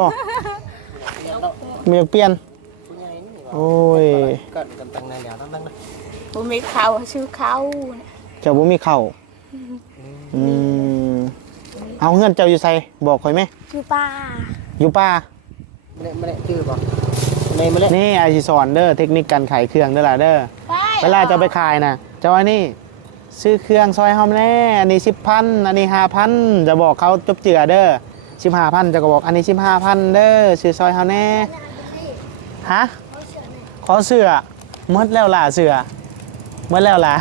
บ่เมียกเปลี่ยน โอ้ยก็กันตั้งนานเดี๋ยวตั้งตั้งนะบ่มีเขาชื่อเขาเจ้าบ่มีข้าวอืมเอาเงินเจ้าอยู่ไสบอกข่อยไหมชื่อป้าอยู่ป่าไม่ได้ไม่ได้ชื่อป่ะไม่ไม่ได้นี่ไอสิสอนเด้อเทคนิคการขายเครื่องเด้อล่ะเด้อเวลาจะเอาไปขายนะเจ้าอันนี้ซื้อเครื่องซอยหอมแน่ อันนี้สิบพันอันนี้ห้าพันจะบอกเขาจบเจือเด้อ สิบห้าพันจะก็บอกอันนี้สิบห้าพันเด้อซื้อซอยเขาแน่ฮะขอเสือหมดแล้วล่ะเสือหมดแล้วล่ะ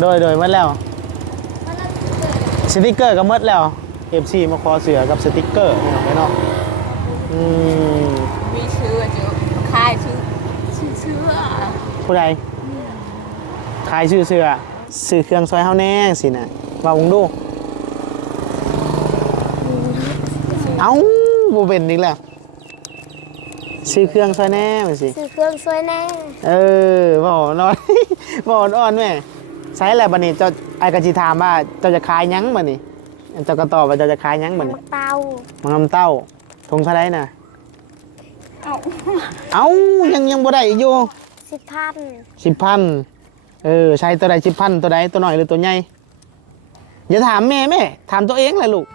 โดยโดยหมดแล้วสติกเกอร์ก็หมดแล้ว FC มาขอเสือกับสติกเกอร์นี่เนาะเนาะอืมมีชื่ออยู่คายชื่อชื่อเชื่อผู้ใดขายชื่อเสือซื้อเครื่องซอยเฮาแน่สินะว่าผมดู เอ้าบ่เป็นอีกแล้วซื้อเครื่องซอยแน่มาสิชื่อเครื่องสวยแน่ เออบอกนอนบอกอ่อนแม่ใช้แล้วบัดนี้เจ้าไอ้กะจิถามว่าเจ้าจะขายหยังบัดนี้เจ้าก็ตอบว่าเจ้าจะขายหยังบัดนี้มักเตามังน้ำเต้าทงเท่าไรน่ะเอ้าเอ้ายังยังบ่ได้อีกอยู่สิบพันสิบพันเออใช้ตัวใดสิบพันตัวใดตัวหน่อยหรือตัวใหญ่อย่าถามแม่แม่ถามตัวเองเลยลูก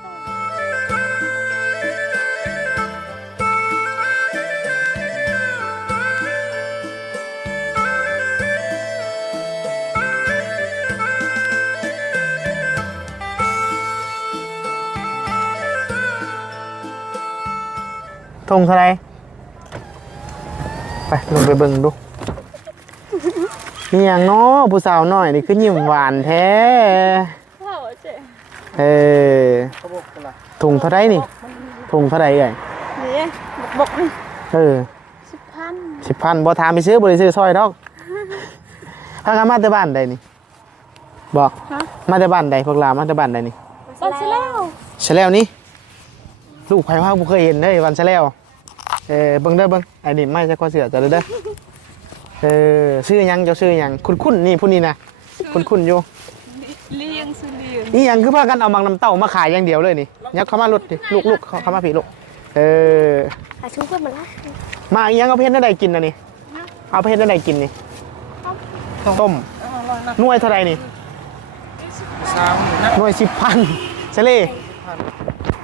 ทงเท่าไรไปลงไปเบิ่งดูนี่อย่างน้อผู้สาวน้อยนี่คือยิ้มหวานแท้ ว้าวเจ๊เออเขาบอกกันละถุงเท่าไรนี่ถุงเท่าไรเอ่ยนี่บกนี่เออสิบพันสิบพันบ่ถามไปซื้อบริซื้อซอยดอกพากันมาแต่บ้านใดนี่บอกฮะมาแต่บ้านใดพวกเรามาแต่บ้านใดนี่ก็ใช่แล้วใช่แล้วนี่ ลูกไผ่ว่าบ่เคยเห็นเลยวันใช่แล้วเออเบิ่งเด้อเบิ่งไอ้นี่ไม่ใช่ข้อเสือจะเด้อเด้อเออชื่อหยังเจ้าชื่อหยังคุ้นๆนี่ผู้นี้นะคุ้นๆอยู่เลี้ยงซื้อเลี้ยงนี่ยังคือพากันเอามังน้ำเต้ามาขายอย่างเดียวเลยนี่ยักเข้ามารถดิลูกลูกเข้าเข้ามาผีลูกเอออาชุบกันมาละมาอีกยังเอาเพชรได้ใดกินนะนี่เอาเพชรได้ใดกินนี่ต้มหน่วยเท่าไรนี่สามนะหน่วยสิบพันเฉลี่ย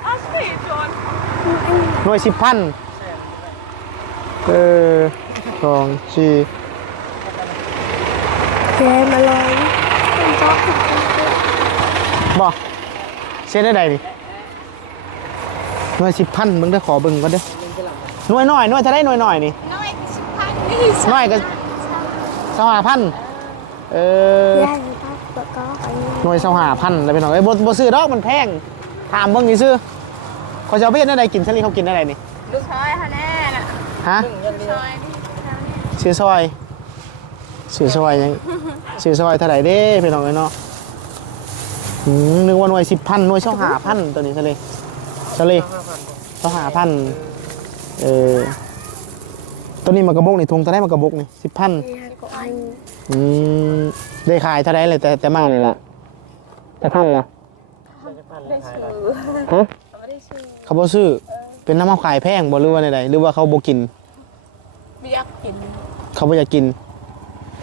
อ้าวสิโจน หน่วยสิบพันเออสองสี่แกมาเลยเป็นจ๊อกบอกเช่นได้ใดนี่หน่วยสิบพันมึงได้ขอเบิ่งก็เด้อหน่วยน้อยหน่วยเท่าไรหน่วยน้อยนี่น้อยสิบพันนี่น้อยก็สหพันเออย่างต้องแล้วก็อันนี้หน่วยสหพันแล้วเป็นหน่อยเอ้ยบ่บ่ซื้อดอกมันแพงถามเบิ่งนี่ซื้อ เขาจะเอาไปเฮ็ดได้ใดกินซะนี่เขากินได้ใดนี่ลูกชายฮะแน่น่ะฮะลูกชายนี่แล้วเนี่ยซื้อซอยซื้อซอยยังซื้อซอยเท่าไหร่เด้พี่น้องเอ้ยเนาะอืมนึกว่าหน่วยสิบพันหน่วยเช่าหาพันตัวนี้ซะเลยซะเลยห้าพันเช่าหาพันเออตัวนี้มากระบอกนี่ทุงเท่าไหรมากระบอกนี่สิบพันนี่ฮะก็อันอืมได้ขายเท่าไหรเลยแต่แต่มาเลยล่ะแต่พันละได้ชื่อฮะไม่ได้ชื่อ เขาบ่ซื้อเป็นน้ำมันขายแพงบ่หรือว่าใดๆหรือว่าเขาบ่กินไม่อยากกินเขาบ่อยากกิน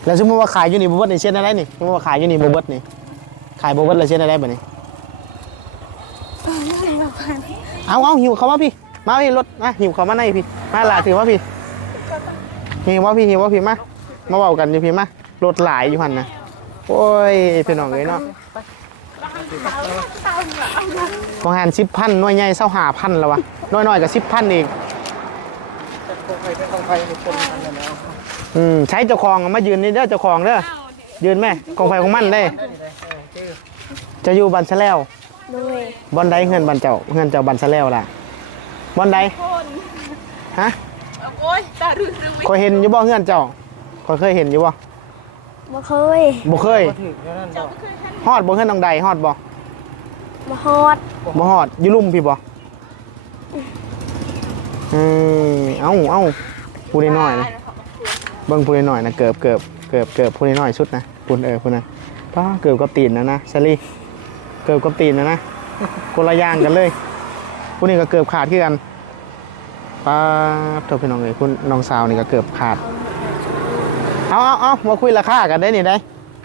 แล้วสมมติว่าขายอยู่นี่บ่เบิดนี่เช่นอะไรนี่สมมติว่าขายอยู่นี่บ่เบิดนี่ขายบ่เบิดแล้วเช่นอะไรบ่นี่เอาเอาหิวเขามาพี่ มาพี่รถมาหิวเขามาในพี่ มาหลาถือว่าพี่หิวว่าพี่หิวว่าพี่มามาเว้ากันอยู่พี่มารถหลายอยู่หั่นน่ะโอ้ยพี่น้องเอ้ยเนาะ บางหัน10,000หน่วยใหญ่25,000แล้ววะน้อยๆก็10,000อีกเป็นคงไฟเป็นคงไฟเป็นคนนั้นนะนะอืมใช้เจ้าของเอามายืนนี่เด้อเจ้าของเด้อยืนแม่ของไฟของมันได้ชื่อจะอยู่บันซะแล้วด้วยบอนใดเฮือนบันเจ้าเฮือนเจ้าบันซะแล้วล่ะบอนใดคนฮะโอ้ยตารึงรึงคอยเห็นอยู่บ่เฮือนเจ้าคอยเคยเห็นอยู่บ่มาเคยบ่เคยก็ถือแค่นั้นดอก ฮอดบ่เฮือนน้องใดฮอดบ่มาฮอดบ่ฮอดอยู่ลุ่มพี่บ่อืมเอ้าเอ้าผู้น้อยๆนะเบิ่งผู้น้อยๆนะเกือบเกือบเกือบเกือบผู้น้อยๆสุดนะคุณเออคุณนะป้าเกือบกับตีนนะนะซาลี่เกือบกับตีนนะนะคนละอย่างกันเลยผู้นี้ก็เกือบขาดคือกันป้าบตัวพี่น้องเลยคุณน้องสาวนี่ก็เกือบขาดเอาเอาเอามาคุยราคากันได้นี่ได้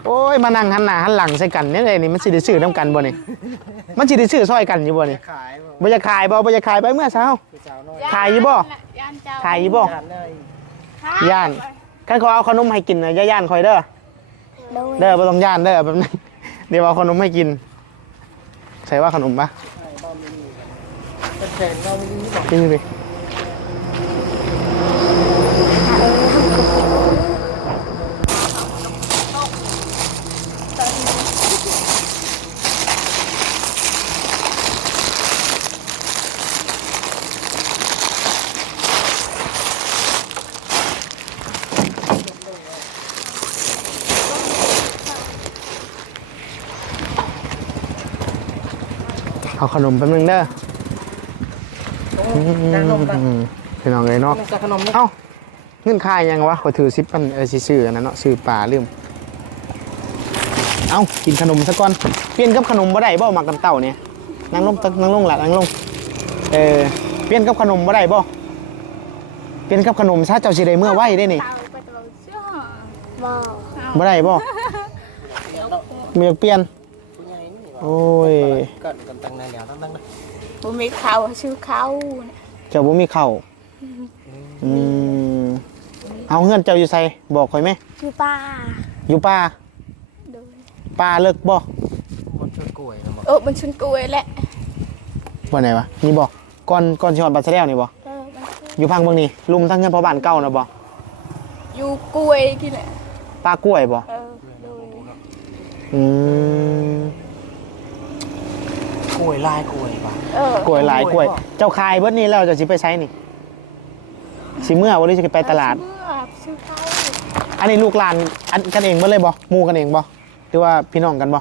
โอ้ยมานั่งหันหน้าหันหลังใส่กันเนี่ยเลยนี่มันสิได้ซื้อน้ำกันบ่นี่มันสิได้ซื้อซอยกันอยู่บ่นี่ขายบ่บ่จะขายบ่บ่จะขายไปเมื่อเช้า ผู้สาวน้อยขายอยู่บ่ ย่านเจ้าขายอยู่บ่ย่านเลยย่าน คันเขาเอาขนมให้กินน่ะอย่าย่านคอยเด้อ โดยเด้อบ่ต้องย่านเด้อแบบนั้นเดี๋ยวเอาขนมให้กิน ใส่ว่าขนมปะเป็นแฟนเราไม่รู้หรอกกินดิ เอาขนมแป๊บนึงเด้ออืจานนมกันมพี่น้องเลยเนาะจากขนมนี่เอ้าเงินค่ายังวะขอถือซิปอันเออสิซื้ออันนั้นเนาะซื้อปลาลืมเอ้ากินขนมซะก่อนเปลี่ยนกับขนมบ่ได้บ่มักกับเต่าเนี่ยนั่งลงตักนั่งลงละนั่งลงเออเปลี่ยนกับขนมบ่ได้บ่เปลี่ยนกับขนมซะเจ้าสิได้เมื่อไหวได้นี่เต่าไปตัวเชื่อบอกบ่ได้บ่มีอยากเปลี่ยนผู้ใหญ่นี่ โอ้ยก็กันตั้งนานแล้วตั้งตั้งบ่มีเขาชื่อเขาน่ะเจ้าบ่มีข้าวอืมเอาเงินเจ้าอยู่ไสบอกข่อยไหมชื่อป้าอยู่ป่าโดยป่าเลิกบ่มันช่วยกล้วยนะบอกเออมันชุนกล้วยแหละบ่ไหนวะนี่บ่ก่อนก่อนสิฮอดบัดซะแล้วนี่บ่เออมันคืออยู่พังเบิ่งนี่ลุมทั้งเงินพอบ้านเก่านะบ่อยู่กล้วยกี่แหละป้ากล้วยบ่เออโดยอืมก ล้วยลายกล้วยป่ะเออกล้วยหลายกล้วยกล้วยบ่เจ้าคายเบิดนี่แล้วเจะสิไปใช้นี่สิเมื่อบ่หรือสิไปตลาด เมื่อชื่อเขาอันนี้ลูกหลานอันกันเองเบิดเลยบ่หมู่กันเองบ่หรือว่าพี่น้องกันบ่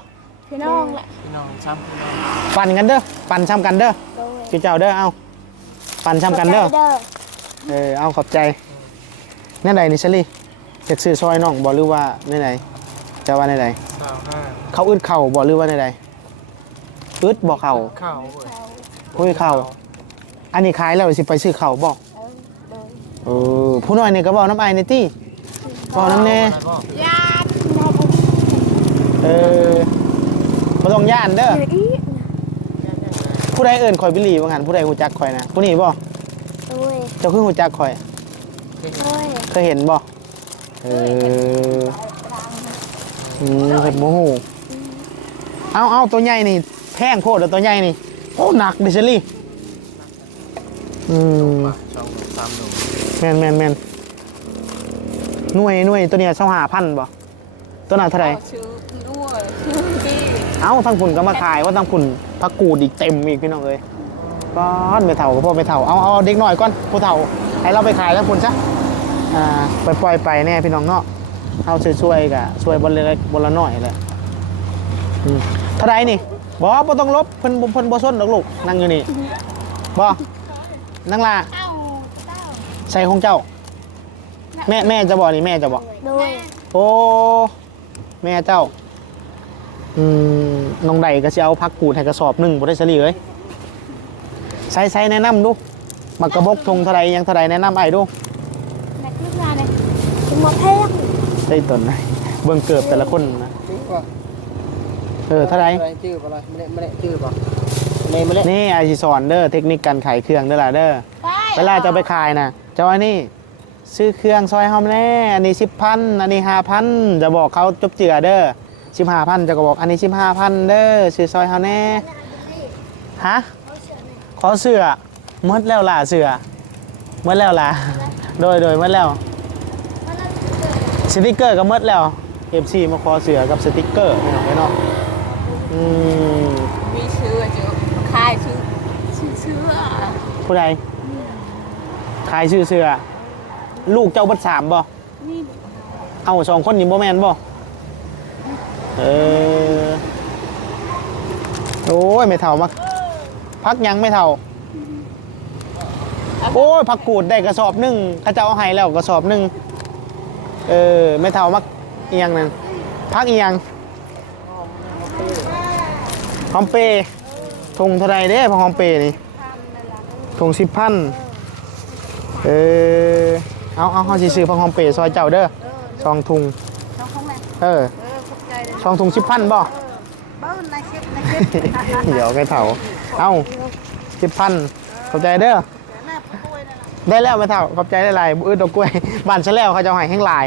พี่น้องแหละพี่น้องซ้ำพี่น้องปั่นกันเด้อปั่นซ้ำกันเด้อโดยจุเจ้าเด้อเอาปั่นซ้ำกันเด้อเด้อ เออเอาขอบใจแน่ใดนี่ซะลี่อยากซื้อซอยน้องบ่หรือว่าแน่ใดจะว่าแน่ใดสาวห้าเขาอึดเข่าบ่หรือว่าแน่ใด อึดบ่เข่าข้าวเว้ยคุยเข่าอันนี้ขายแล้วสิไปซื้อเข่าบ่เออโดยเออผู้น้อยนี่ก็บอกน้ำไอ้นี่ตี้บอกน้ำแน่อะไรบอกญาติเออบ่ต้องย่านเด้อชื่ออีกผู้ใดเอิ้นข่อยบิลลี่ว่างั้นผู้ใดฮู้จักข่อยนะผู้นี้บ่โดยเจ้าคือฮู้จักข่อยโดยเคยเห็นบ่เอออืมเพิ่นบ่ฮู้เอาเอาตัวใหญ่นี่ แพงโคตรแล้วตัวใหญ่นี่โอ้หนักดิเชลี่อืมช่องสามหนุ่มแม่นแม่นแม่นหน่วยหน่วยตัวเนี้ย25,000บ่ตัวนั้นเท่าไหร่ชื่อนัวชื่อดีเอ้าทางคุณก็มาขายว่าทางคุณพักกูดอีกเต็มอีกพี่น้องเอ้ยก้อนไปเถ่าก็พอไปเถ่าเอาเอาเด็กหน่อยก่อนผู้เถ่าให้เราไปขายแล้วคุณซะอ่าไปปล่อยไปแน่พี่น้องเนาะเอาช่วยๆกะช่วยบนเล็กบนละหน่อยแหละอืมเท่าไรนี่ บอบ่ต้องลบเพิ่นบ่เพิ่นบ่ซนดอกลูกนั่งอยู่นี่บอนั่งล่ะเอ้าเต้าใส่ของเจ้า แม่แม่จะบอกนี่แม่จะบอกโดยโอ้แม่เจ้าอืมน้องใดก็จะเอาพักกูดให้กระสอบหนึ่งบ่ได้เฉลี่ยเลยใส่ใส่แนะนำดูมักกระบกทงเท่าไรยังเท่าไรแนะนำไอ้ดูนักลูกงานเลยถึงมาแพงได้ตนนะเบิ่งเกือบแต่ละคนนะชื่อว่า เออเท่าไรอะไรชื่ออะไรไม่ได้ไม่ได้ชื่อป่ะไม่ไม่ได้นี่ไอซิสอนเด้อเทคนิคการขายเครื่องเด้อล่ะเด้อไปเวลาจะไปขายนะเจ้าอันนี้ซื้อเครื่องซอยหอมแน่อันนี้สิบพันอันนี้ห้าพันจะบอกเขาจบเจือเด้อสิบห้าพันจะก็บอกอันนี้สิบห้าพันเด้อซื้อซอยเฮาแน่ฮะขอเสือหมดแล้วล่ะเสือหมดแล้วล่ะโดยโดยหมดแล้วสติกเกอร์ก็หมดแล้ว FC มาขอเสือกับสติกเกอร์ไม่น้องไม่น้อง อืมมีชื่อชื่อคายชื่อชื่อเชื่อผู้ใดขายชื่อเสือลูกเจ้าเบัดสามบ่นี่เอาสองคนนี่บ่แมนบ่เออโอ้ยไม่เท่ามักพักยังไม่เท่า โอ้ยพักกูดได้กระสอบหนึ่งเข้าเจ้าเอาให้แล้วกระสอบหนึ่งเออไม่เท่ามักเอียงนั่นพักเอียง หอมเปย์ทงเท่าไรเด้พอหอมเปย์นี่ทงสิบพันเออเอาเอาเขาสิซื้อพังหอมเปรย์ซอยเจ้าเด้อซองทุงน้องของแม่เออเออขอบใจเลยซองทุงสิบพันบ่เบิ้ลนายเช็ดนายเช็ดเดี๋ยวไก่เถาเอาสิบพันขอบใจเด้อแม่ป่วยนั่นแหละได้แล้วไม่เท่าขอบใจได้หลายอื้อดอกกล้วยบ้านฉันแล้วเขาจะเอาให้แห้งหลาย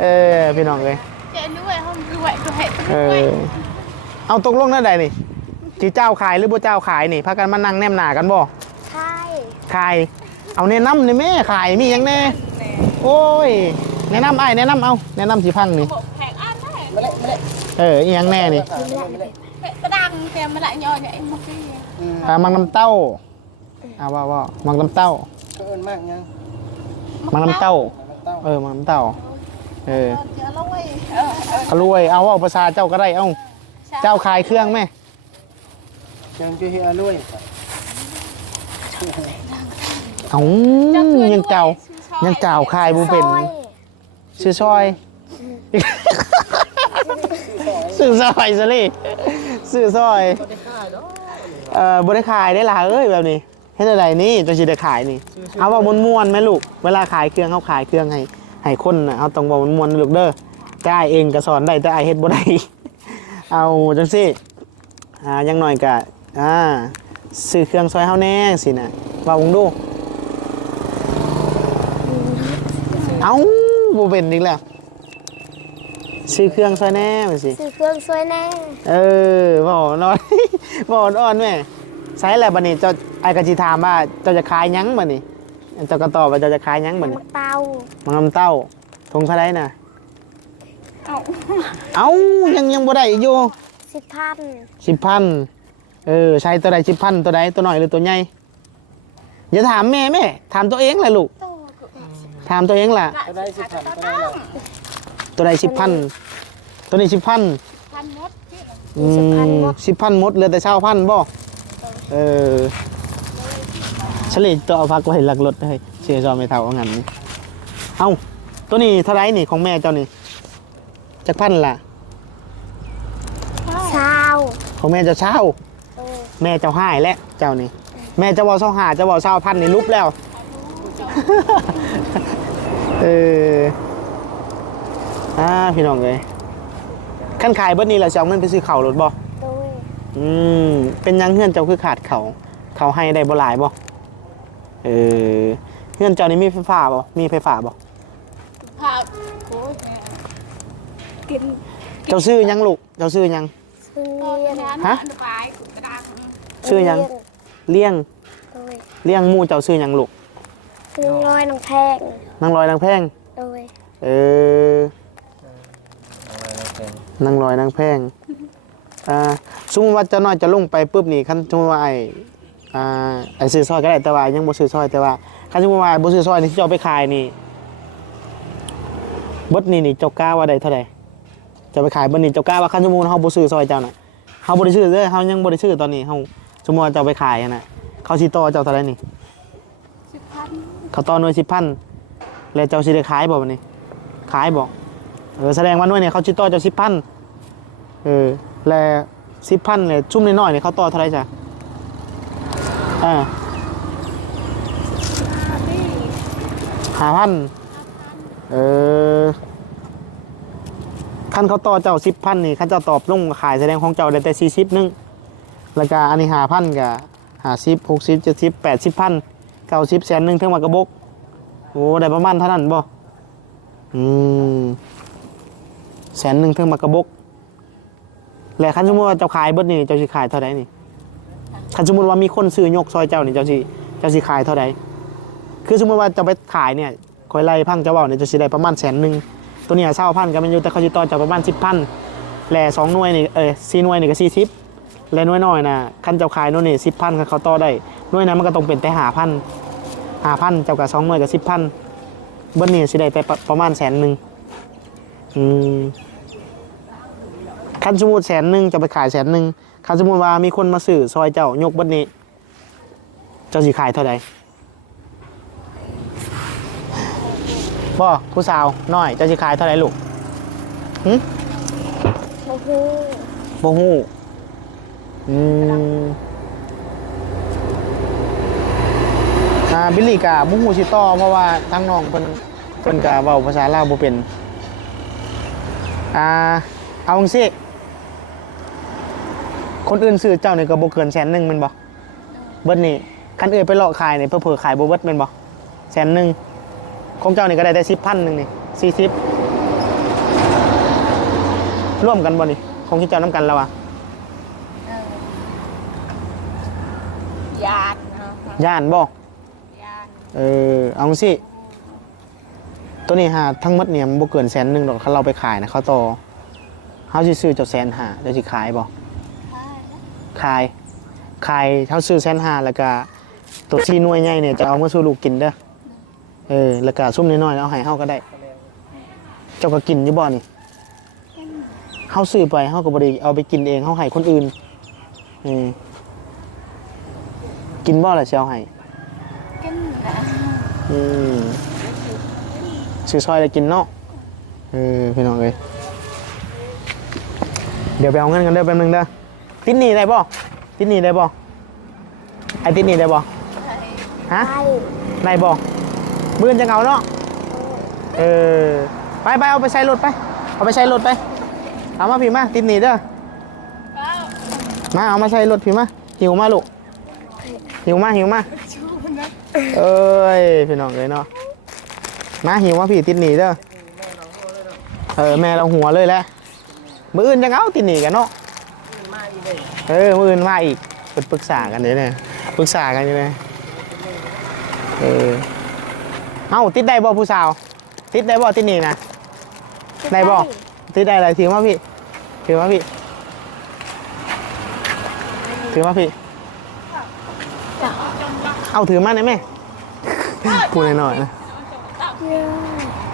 เออพี่น้องเลยเจ๊ด้วยห้องด้วยด้วยเอด้วยอ เอาตกลงนั่นใดนี่จีเจ้าขายหรือบ่เจ้าขายนี่พากันมานั่งแนมหนากันบ่ใช่ขาย เอาแนะนำนี่แม่ขายมีหยังแน่ โอ้ย แนะนำไอ้ายแนะนำเอาแนะนำสิพังนี่บอกแขกอ่านได้มาเละมาเละเอออีหยังแน่นี่อ่ามาเละกระดังแกมาละย่อเนี่ยไอ้มุกนี่อืมอ่ามังน้ำเต้าอ่าว่าว่ามังน้ำเต้าก็เอิ้นมากยังมังน้ำเต้าน้ำเต้าเออมังน้ำเต้า เออเจอแล้วเว้ยเออเออเอารวยเอาเอาภาษาเจ้าก็ได้เอา เจ้าขายเครื่องไหมยังจะเฮียด้วยเอายังเจ้ายังเจ้าขายบุเป็นซอยซื้อซอยซื้อซอยซะเลยซื้อซอยเอ่อบริขายได้หล่ะเอ้ยแบบนี้เฮ็ดอะไรนี่จะสิได้ขายนี่ เอาว่าม้วนๆไหมลูก เวลาขายเครื่องเขาขายเครื่องให้ให้คนน่ะเอาต้องบอกม้วนๆนะลูกเด้อแต่อ้ายเองก็สอนได้แต่อ้ายเฮ็ดบ่ได้ เอาจังซี่อ่าอยังหน่อยก็อ่าซื้อเครื่องซอยเฮาแน่สิน่ะว่าผมดู เอ้าบ่เป็นอีกแล้วซื้อเครื่องซอยแน่มาสิซื้อเครื่องช่วยแน่ เออบอกน้อยบอกอ่อนๆแม่ใช้อะไรบัดนี้เจ้าไอ้กะจิถามว่าเจ้าจะขายหยังบัดนี้เจ้าก็ตอบว่าเจ้าจะขายหยังบัดนี้มักเตามังน้ำเต้าทงเท่าไรน่ะ เอาเอ้ายังยังบ่ได้อีกอยู่สิบพันสิบพันเออใช้ตัวใดสิบพันตัวใดตัวน้อยหรือตัวใหญ่อย่าถามแม่แม่ถามตัวเองแหละลูกถามตัวเองล่ะ ก็ได้สิบพันก็ได้ละตัวใดสิบพันตัวนี้สิบพันพันมดที่อืมสิบพันหมดเหลือแต่เช่าพันบ่เออเฉลี่ยตัวเอาพักไว้หลักรถได้เชื่อจอไม่เท่าเอางั้นเอ้าตัวนี้เท่าไรนี่ของแม่เจ้านี่ จักพันล่ะเช้าของแม่เจ้าเช่าเออแม่เจ้าห้ายและเจ้านี่แม่เจ้าบอเช่าหาเจ้าบอเช่าพันนี่ลุบแล้ว เอออ่าพี่น้องเลยขั้นขายเบิดนี้เราจะเอาเงินไปซื้อเข่าวรถบ่โดยอืมเป็นหยังเฮือนเจ้าคือขาดเขาเขาให้ได้บ่หลายบ่เออเฮือนเจ้านี่มีไฟฟ้าบ่มีไฟฟ้าบ่ พาโอ้ยแม่ กินเจ้าซื้อหยังลูก เจ้าซื้อหยัง ซื้อโอ้ยเรียนแม่ฮะไปกระดังซื้อหยัง เลี้ยง โดยเลี้ยงหมู่เจ้าซื้อหยังลูกหนึ่งร้อยหนังแพงนางลอยนางแพง โดยเออ นางลอยนางแพง อ่าสมมติว่าเจะน้อยจะลงไปปุ๊บนี่คันสมมติว่าไอ้อ่าไอ้ซื้อซอยก็ได้แต่ว่ายังบ่ซื้อซอยแต่ว่าคันสมมติว่าบ่ซื้อซอยนี่ที่เจ้าเอาไปขายนี่เบดนี่นี่เจ้ากล้าว่าได้เท่าใดเจะไปขายเบดนี่เจ้ากล้าว่าคันสมมุติเฮาบ่ซื้อซอยเจ้าน่ะเฮาบ่ได้ซื้อเด้อเฮายังบ่ได้ซื้อตอนนี้เฮาสมมุติว่าเจ้าไปขายอะน่ะเขาสิต่อเจ้าเท่าไหร่นี่สิบพันเขาต่อหน่วย10,000แล้วเจ้าสิได้ขายบ่บัดนี้ ขายบ่เออแสดงว่าหน่วยนี่เขาสิต่อเจ้า10,000เออแล้วสิบพันเลยชุ่มน้อยๆเนี่ยเขาต่อเท่าไหรจ้ะอ่าห้าพันเออ ขั้นเขาต่อเจ้าสิบพันนี่ขั้นเจ้าตอบลงขายแสดงของเจ้าได้แต่สี่สิบนึงแล้วก็อันนี้หาพันกับหาสิบหกสิบเจ็ดสิบแปดสิบพันเก้าสิบแสนหนึ่งเท่ามากระบกโอ้ได้ประมาณเท่านั้นบ่อืมแสนหนึ่งเท่ามากระบกแล้วคันสมมติว่าเจ้าขายเบิดนี่เจ้าสิขายเท่าใดนี่คันสมมติว่ามีคนซื้อยกซอยเจ้านี่เจ้าสิเจ้าสิขายเท่าใดคือสมมติว่าจะไปขายเนี่ยคอยไล่พังเจ้าเว่าเนี่ยจะสิได้ประมาณแสนหนึ่ง ตัวเนี้เช่าพันก็มันอยู่แต่เขาสิต่อจ้าประมาณสิบพันแหล่สองหน่วยนี่เออสี่หน่วยนี่ก็สี่สิบแหล่หน่วยน้อยนะคันเจ้าขายโน่นนี่สิบพันเขาต่อได้หน่วยนั้นมันก็ต้องเป็นแต่หาพันหาพันเจ้ากับสองหน่วยกับสิบพันเบิดนี่สิได้แต่ประประมาณแสนหนึ่งอืมคันสมมุติแสนหนึ่งจะไปขายแสนหนึ่งคันสมมุติว่ามีคนมาซื้อซอยเจ้ายกเบัดนี้เจ้าสิขายเท่าใด บ่ผู้สาวน้อยเจ้าสิขายเท่าไหรลูกหึโอ้โหบ่ฮู้อืมอ่าอ่าบิลลี่กะมุฮูชิต่อเพราะว่าทั้งน้องเพิ่นเพิ่นกะเว้าภาษาลาวบ่เป็นอ่าเอาจังซี่คนอื่นซื้อเจ้านี่ก็บ่เกินแสนหนึงแม่นบ่เบิดนี่คันเอ้ยไปเลาะขายนี่เพิ่อๆขายบ่เบิดแม่นบ่แสนหนึง ของเจ้านี่ก็ได้แต่10,000หนึงนี่40ร่วมกันบ่นี่ของที่เจ้านํกันแล้วอะเออยานเนาะย่านบ่ยานเออเอาสิตัวนี้หาทั้งหมดเนี่ยมันบ่เกินแสนหนึ่งดอกเขาเราไปขายนะเขาต่อเขาสิซื้อเจ้าแสนหาเจ้าสิขายบ่ขายขายเขาซื้อแสนหาแล้วก็ตัวซีหน่วยใหญ่เนี่ยจะเอามาสู่ลูกกินเด้อ เออแล้วก็ซุ่มน้อยๆแล้วเอาให้เฮาก็ได้ เจ้าก็กินอยู่บ่นี่เฮาซื้อไปเฮาก็บ่ได้เอาไปกินเองเฮาให้คนอื่นเออกินบ่ล่ะสิเอาให้กินนะอืมซื้อซอยเลยกินเนาะเออพี่น้องเอ้ยเดี๋ยวไปเอาเงินกันเด้อแป๊บนึงเด้อติดหนีได้บ่ติดหนีได้บ่ไอ้ติดหนีได้บ่ฮะไปได้บ่ มืออนจะเอาเนาะเออไปไปเอาไปใช้รถไป เอาไปใช้รถไป เอามาพี่มาติดหนีเด้อมาเอามาใช้รถพี่มาหิวมาลูกหิวมาหิวมาเอ้ยพี่น้องเลยเนาะมาหิวมาพี่ติดหนีเด้อเออแม่เราหัวเลยแหละมืออื่นจะเอาติดหนีกันเนาะเออมืออื่นมาอีกเปิดปรึกษากันเดี๋ยเนี่ยปรึกษากันอยู่เลยเออ เอ้าติดได้บ่ผู้สาว ติดได้บ่ติดหนีนะได้บ่ติดได้อะไรถือมาพี่ ถือมาพี่ ถือมาพี่ เอาถือมาหน่อยแม่พูดหน่อยๆนะเยอะ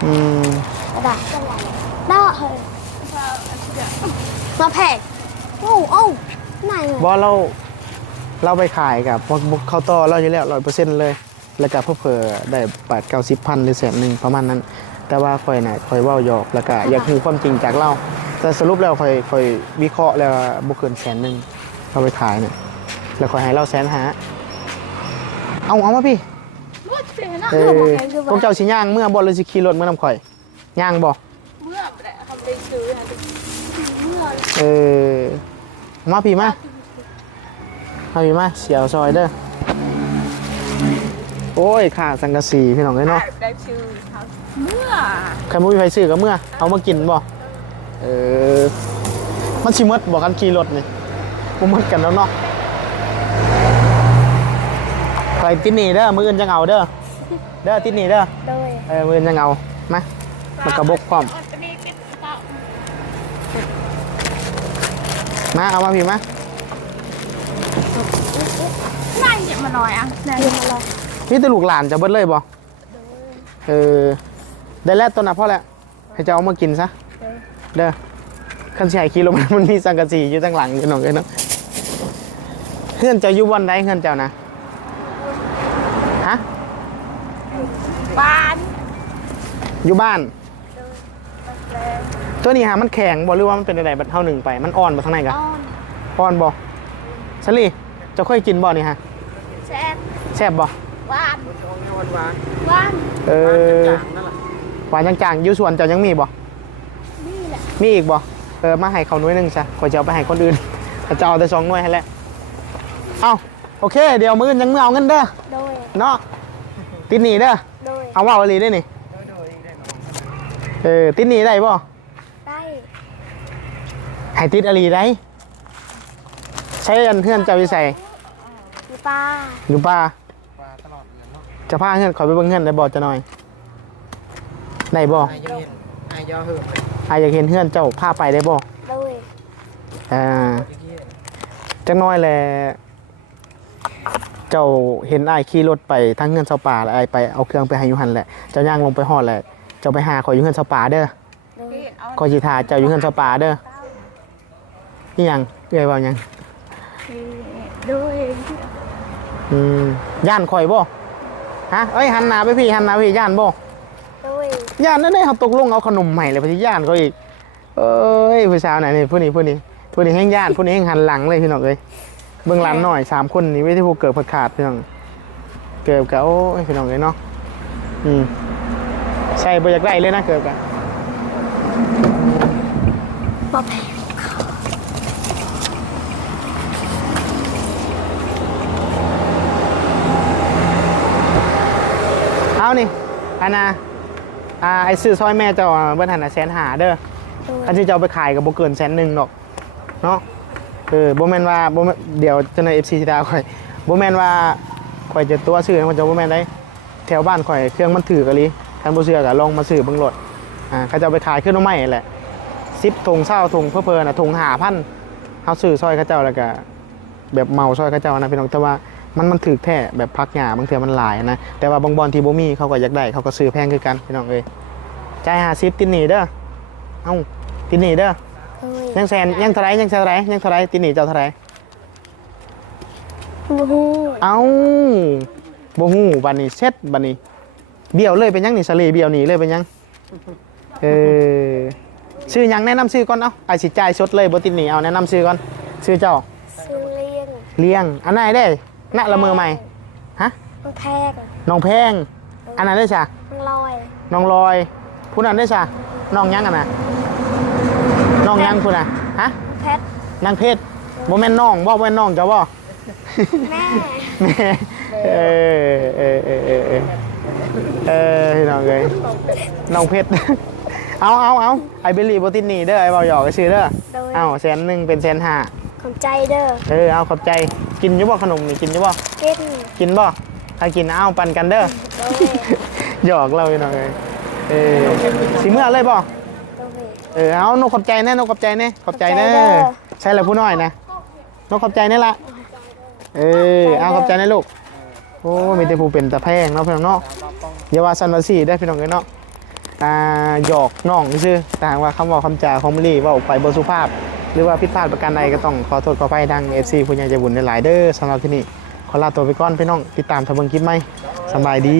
อืมกระดาษกระดาษได้เหรอมาแพกโอ้โอ้ไหนอะบอเราเราไปขายกับพวกพวกเข้าต่อเราอยู่แล้วร้อยเปอร์เซ็นต์เลย แล้วก็เพื่อเผื่อได้แปดเก้าสิบพันหรือแสนหนึ่งประมาณนั้น แต่ว่าคอยน่ะคอยเว่าหยอกแล้วก็อยากรู้ความจริงจากเราแต่สรุปแล้วคอยคอยวิเคราะห์แล้วบุเกินแสนหนึ่งเราไปขายเนี่ยแล้วคอยให้เราแสนหาเอาเอามาพี่รถเสียนะเออพวกเจ้าสิย่างเมื่อบอลเลยสิขี่รถเมื่อนำข่อยย่างบ่เมื่อไหร่เขาไปซื้อนะเออเอามาพี่มาเอาพี่มาเสียวซอยเด้อ โอ้ยขาดสังกะสีพี่น้องเลยเนาะได้ชื่อเขาเมื่อใครมุ้ยไฟซื้อก็เมื่อ เอามากินบ่เออมันชิมดบอกกันขี่รถนี่บ่หมดกันแล้วเนาะไปติดหนีเด้อมืออื่นจังเอาเด้อเด้อติดหนีเด้อโดยเออมืออื่นจังเอามามันกระบกพร้อมจะมีกินต่อมาเอามาพี่มาไม่จะมาหน่อยอะเนี่ยยืมมาเลย นี่ตัวลูกหลานจะเบิดเลยบ่เออได้แล้วตัวน่ะพ่อแล้วให้เจะเอามากินซะ เด้อคันสิใช้ขี่รถมันมีสังกะสีอยู่ตั้งหลังอยู่น้องเอ้ยเนาะเฮือนเจ้าอยู่บ่อนใดเฮือนเจ้านะฮะบ้านอยู่บ้าน ตัวนี้หามันแข็งบ่หรือว่ามันเป็นอะไรบัดเท่าหนึ่งไป มันอ่อนบ่ทางไหนกะอ้อนอ่อนบ่สลีเจะค่อยกินบ่นี่ฮะ แซ่บแซ่บบ่ บ้าน ช่วงนี้วัน หวานบ้านเอหวานอจางๆนั่นแหละหวานจางๆอยู่สวนเจ้ายังมีบ่ นี่แหละมีอีกบ่เออมาให้เขาหน่วยหนึงซะขอยจะเอาไปให้คนอื่นเขาจะเอาแต่สองหน่วยให้แล้วเอ้าโอเค เดี๋ยวมื้ออนยังมื้อเอาเงินเด้อโดยเนาะติดหนีเด้อโดยเอาว่าเอาอีหลีได้นี่โดยๆได้เนาะเออติดหนีได้บ่ได้ให้ติดอหลีได้ใช้อันเพื่อนเจ้าวิสัยมีปลาอยู่ป่าปลา จะพาเพื่อนขอไปเบิ่งเพื่อนได้บ่จะหน่อยได้บ่อายเห็นอายยอเหิมเลยอายอยากเห็นเพื่อนเจ้าพาไปได้บ่โดยอ่าที่ที่เห็นจักหน้อยแลเจ้าเห็นอ้ายขี่รถไปทางเฮือนเสาป่าแล้วอ้ายไปเอาเครื่องไปให้อยู่หั่นแหละเจ้าย่างลงไปฮอดแหละเจ้าไปหาขอยอยู่เฮือนเสาป่าเด้อโดยที่เอาขอยสิทาเจ้าอยู่เฮือนเสาป่าเด้อนี่หยังเอ้ยเว้าหยังด้วยอืมย่านข่อยบ่ ฮะเอ้ยหันหน้าไปพี่หันหน้าไปพี่ย่านบ่โดยย่านนั่นได้เขาตกลงเอาขนมใหม่เลยไปที่ย่านเขาอีก เอ้ยผู้สาวไหนนี่ผู้นี้ผู้นี้ผู้นี้แห้งย่านผู้นี้แห้งหันหลังเลยพี่น้องเอ้ยเบื้องหลังหน่อยสามคนนี้ไม่ได้ผู้เกิดผัดขาดพี่น้องเกือบกับโอ้ยพี่น้องเลยเนาะอืมใส่บ่อยากได้เลยนะเกือบกับบ่แพง นี่อันน่ะอ่าไอ้ซื้อซอยแม่เจ้าอะเบิ้ลหันน่ะแสนหาเด้อโดยอันที่จะเอาไปขายกับโบเกินแสนหนึ่งดอกเนาะเออโบแมนว่าโบแม่นเดี๋ยวเจะในเอฟซีดาข่อยโบแมนว่าข่อยจะตัวซื้อมันจะโบแมนได้แถวบ้านข่อยเครื่องมันถือกะลิท่านผู้เชื่อก็ลองมาซื้อเบิ่งรถอ่าเขาจะเอาไปขายเครื่องน้ำใหม่แหละซิปถุงเศร้าถุงเพื่อเพลินอะถุงหาพันเขาซื้อซอยเขาเจ้าแล้วก็แบบเมาซอยเขาเจ้านะพี่น้องแต่ว่า มันมันถือแท้แบบพักหยาบางเทื่อมันหลายนะแต่ว่าบางบอลที่โบมีเขาก็อยากได้เขาก็ซื้อแพงคือกันพี่น้องเอ้ยจ่ายหาซิปตินหนีเด้อเอ้าตินหนีเด้อโดยยังแสนยังเท่าไรยังเท่าไรยังเท่าไรตีหนีเจ้าเท่าไรบูฮูเอ้าบ่ฮู้บัดนี้เซ็ตบัดนี้เบี้ยวเลยเป็นยังนี่สลีเบี้ยวหนีเลยเป็นยังเออชื่อหยังแนะนำชื่อก่อนเอ้าไอ้สิจ่ายสดเลยบ่ติดหนีเอาแนะนำชื่อก่อนชื่อเจ้าซื้อเลี้ยงเลี้ยงอันไหนได้ ณละเมอใหม่ฮะมันแพงน้องแพง อันไหนได้จ้ะมันลอยน้องลอย ผู้นั้นได้จ้ะน้องยังกันนะน้องยังผู้น่ะฮะมันเพชรนางเพชรบ่แม่นน้องบ่บ่แม่นน้องเจ้าบ่แม่แม่เออเออเออเออเออเออพี่น้องเลยน้องเพชรเอาเอาเอาไอเบลลี่โบตินนี่เด้อไอเบาหยอกก็ซื้อเด้อโดยเอาแสนหนึ่งเป็นแสนห้า ขอบใจเด้อเออเอาขอบใจกินอยี่บ่ขนมนี่กินอยี่บ่กินกินบ่ถ้ากินเอาปันกันเด้อโดยหยอกเราพี่น้องเลยเออสิเมื่อเลยบ่โดย เออเอานกขอบใจแน่นกขอบใจแน่ขอบใจแน่ขอบใจเด้อ ใช่แล้วผู้น้อยนะนกขอบใจแน่ละเออเอาขอบใจแน่ลูกโอ้มีแต่ผู้เป็นตะแพงเนาะพี่น้องเนาะอย่าว่าซันวาสีได้พี่น้องกันเนาะอ่าหยอกน้องซื่อแต่หากว่าคำเว่าคำจาของมะลีเว่าออกไปบนสุภาพ หรือว่าผิดพลาดประการใดก็ต้องขอโทษขออภัยดังเอฟซีผู้ใหญ่ใจบุญในหลายเด้อสำหรับที่นี่ขอลาตัวไปก่อนพี่น้องติดตามทางเบิงคลิปไหมสบายดี